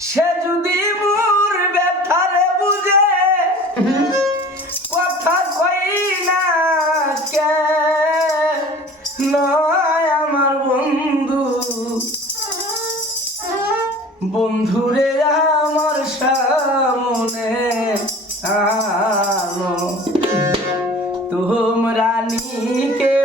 সে যদি মোর ব্যথারে বুঝে, কথা কই না কে? নয় আমার বন্ধু। বন্ধুরে আমার সামনে আনো। তোমরা নি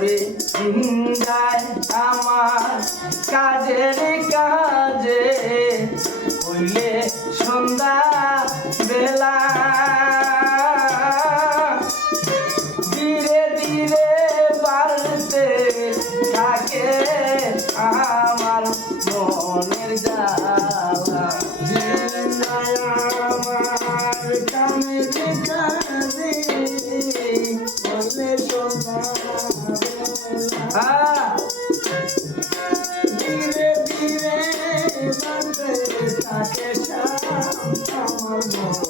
ওরে জিন্দায় আমার কাজের কাজে। হইলে সন্ধ্যা বেলা ধীরে ধীরে বাড়তে থাকে আমার মনের জ্বালা বেলা ধীরে ধীরে বাড়তে থাকে আমার মনের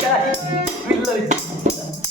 Guys, you.